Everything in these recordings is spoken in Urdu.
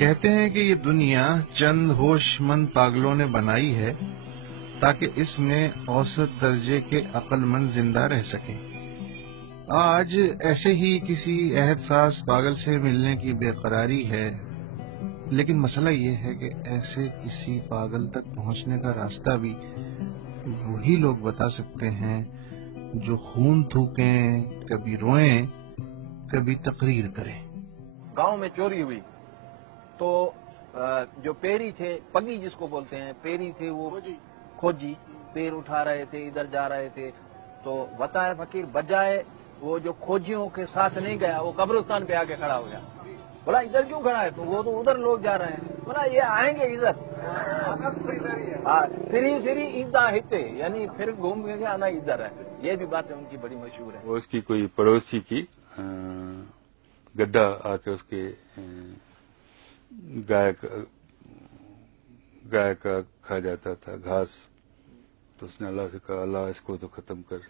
کہتے ہیں کہ یہ دنیا چند ہوش مند پاگلوں نے بنائی ہے تاکہ اس میں اوسط درجے کے عقل مند زندہ رہ سکیں۔ آج ایسے ہی کسی عہد ساز پاگل سے ملنے کی بے قراری ہے، لیکن مسئلہ یہ ہے کہ ایسے کسی پاگل تک پہنچنے کا راستہ بھی وہی لوگ بتا سکتے ہیں جو خون تھوکیں، کبھی روئیں، کبھی تقریر کریں۔ گاؤں میں چوری ہوئی تو جو پیری تھے، پگی جس کو بولتے ہیں، پیری تھے وہ کھوجی، پیر اٹھا رہے تھے، ادھر جا رہے تھے، تو بتائے فقیر بجائے وہ جو کھوجیوں کے ساتھ نہیں گیا، وہ قبرستان پہ آ کے کھڑا ہو گیا۔ بولا ادھر کیوں کھڑا ہے تو؟ وہ تو ادھر لوگ جا رہے ہیں۔ بولا یہ آئیں گے ادھر، پھری ایدہ ہتے، یعنی پھر گھوم کے آنا ادھر ہے۔ یہ بھی بات ان کی بڑی مشہور ہے۔ وہ اس کی کوئی پڑوسی کی گڈھا آ کے اس کے گائے کا کھا جاتا تھا گھاس، تو اس نے اللہ سے کہا اللہ اس کو تو ختم کر۔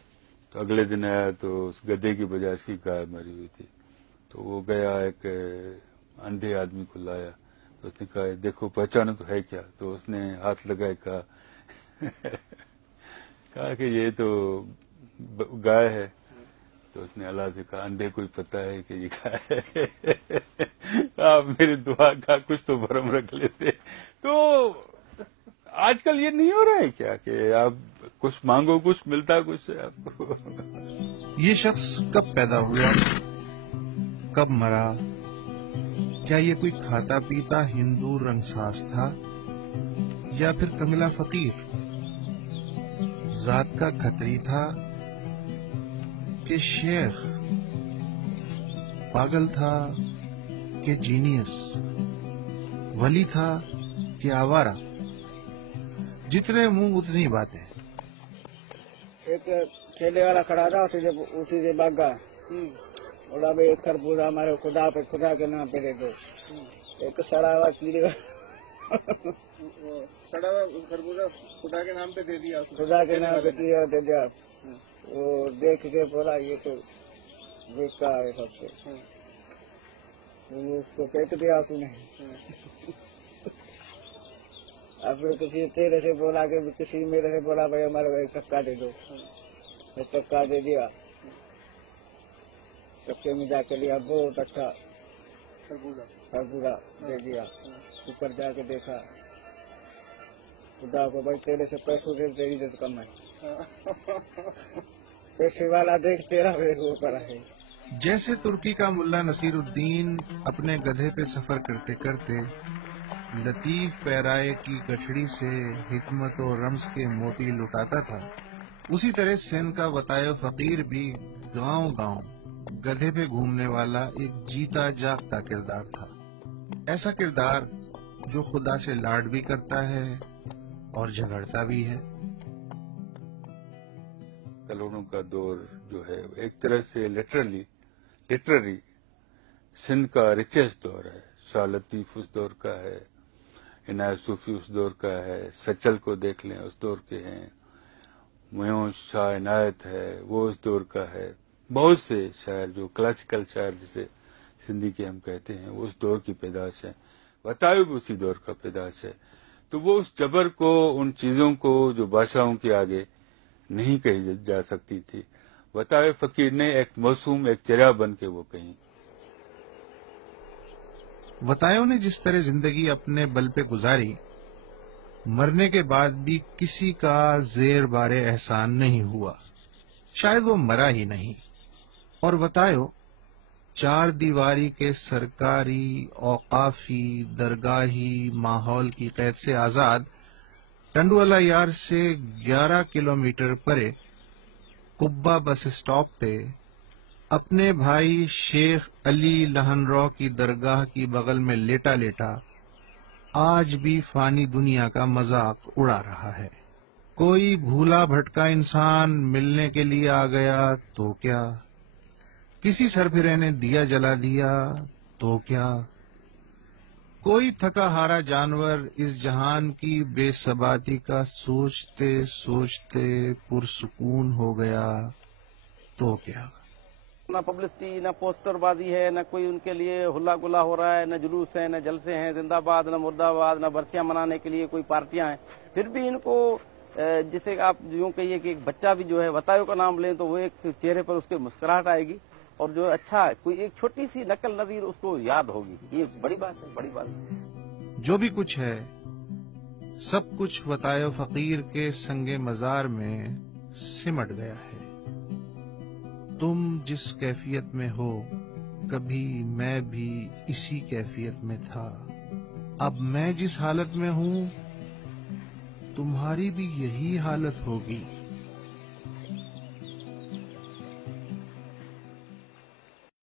تو اگلے دن آیا تو اس گدھے کی بجائے اس کی گائے مری ہوئی تھی، تو وہ گیا ایک اندھے آدمی کو لایا، تو اس نے کہا دیکھو پہچانا تو ہے کیا؟ تو اس نے ہاتھ لگائے، کہا کہ یہ تو گائے ہے۔ تو اس نے اللہ سے کہا اندھے کو پتہ ہے کہ یہ گائے ہے، آپ میری دعا کا کچھ تو بھرم رکھ لیتے۔ تو آج کل یہ نہیں ہو رہا ہے کیا کہ آپ کچھ مانگو کچھ ملتا کچھ ہے آپ کو؟ یہ شخص کب پیدا ہوا، کب مرا؟ کیا یہ کوئی کھاتا پیتا ہندو رنگساز تھا یا پھر کنگلا فقیر؟ ذات کا کھتری تھا کہ شیخ؟ پاگل تھا کہ جینیس؟ ولی تھا کہ آوارہ؟ جتنے منہ اتنی باتیں۔ ایک ٹھیلے والا کھڑا تھا، اسی سے بھاگ گیا، بولا بھائی ایک خربوزہ ہمارے خدا کے نام پہ دے دو۔ ایک سڑا ہوا کیڑے سڑا ہوا خربوزہ خدا کے نام پہ دے دیا، خدا کے نام پہ دے دیا۔ وہ دیکھ کے بولا یہ تو بیکار ہے سب سے، اس کو پھینک دیا اس نے۔ اب کسی تیرے سے بولا کہ کسی میرے سے بولا بھائی ہمارے کو ایک چکا دے دو، ایک چکا دے دیا۔ چکے میں جا کے لیا بہت اچھا خربوزہ دے دیا۔ اوپر جا کے دیکھا، خدا کو بھائی تیرے سے پیسوں سے تیری عزت کم ہے، پیسے والا دیکھ تیرا اوپر ہے۔ جیسے ترکی کا ملا نصیر الدین اپنے گدھے پہ سفر کرتے کرتے لطیف پیرائے کی گٹھڑی سے حکمت و رمز کے موتی لٹاتا تھا، اسی طرح سندھ کا وطائے فقیر بھی گاؤں گاؤں گدھے پہ گھومنے والا ایک جیتا جاگتا کردار تھا۔ ایسا کردار جو خدا سے لاڈ بھی کرتا ہے اور جھگڑتا بھی ہے۔ کلونوں کا دور جو ہے ایک طرح سے لٹرری سندھ کا ریچسٹ دور ہے۔ شاہ لطیف اس دور کا ہے، عنایت صوفی اس دور کا ہے، سچل کو دیکھ لیں اس دور کے ہیں، میوں شاہ عنایت ہے وہ اس دور کا ہے۔ بہت سے شاعر جو کلاسیکل شاعر جسے سندھی کے ہم کہتے ہیں وہ اس دور کی پیداش ہے، وطائے بھی اسی دور کا پیداش ہے۔ تو وہ اس جبر کو، ان چیزوں کو جو بادشاہوں کے آگے نہیں کہی جا سکتی تھی، وطائے فقیر نے ایک موسوم، ایک چریا بن کے وہ کہیں۔ وطایوں نے جس طرح زندگی اپنے بل پہ گزاری، مرنے کے بعد بھی کسی کا زیر بار احسان نہیں ہوا، شاید وہ مرا ہی نہیں۔ اور وطایوں چار دیواری کے سرکاری، اوقافی، درگاہی ماحول کی قید سے آزاد ٹنڈوالا یار سے 11 کلومیٹر پرے قبہ بس اسٹاپ پہ اپنے بھائی شیخ علی لہنرو کی درگاہ کی بغل میں لیٹا لیٹا آج بھی فانی دنیا کا مذاق اڑا رہا ہے۔ کوئی بھولا بھٹکا انسان ملنے کے لیے آ گیا تو کیا، کسی سرپھرے نے دیا جلا دیا تو کیا، کوئی تھکا ہارا جانور اس جہان کی بے ثباتی کا سوچتے سوچتے پرسکون ہو گیا تو کیا۔ نہ پبلسٹی، نہ پوسٹر بازی ہے، نہ کوئی ان کے لیے ہلا گلا ہو رہا ہے، نہ جلوس ہے، نہ جلسے ہیں زندہ باد، نہ مردہ آباد، نہ برسیاں منانے کے لیے کوئی پارٹیاں ہیں. پھر بھی ان کو جسے آپ یوں کہیے کہ ایک بچہ بھی جو ہے وطایوں کا نام لیں تو وہ ایک چہرے پر اس کے مسکراہٹ آئے گی، اور جو اچھا کوئی ایک چھوٹی سی نقل نظیر اس کو یاد ہوگی. یہ بڑی بات ہے، بڑی بات ہے. جو بھی کچھ ہے سب کچھ وطائے فقیر کے سنگ مزار میں سمٹ گیا ہے. تم جس کیفیت میں ہو کبھی میں بھی اسی کیفیت میں تھا. اب میں جس حالت میں ہوں تمہاری بھی یہی حالت ہوگی.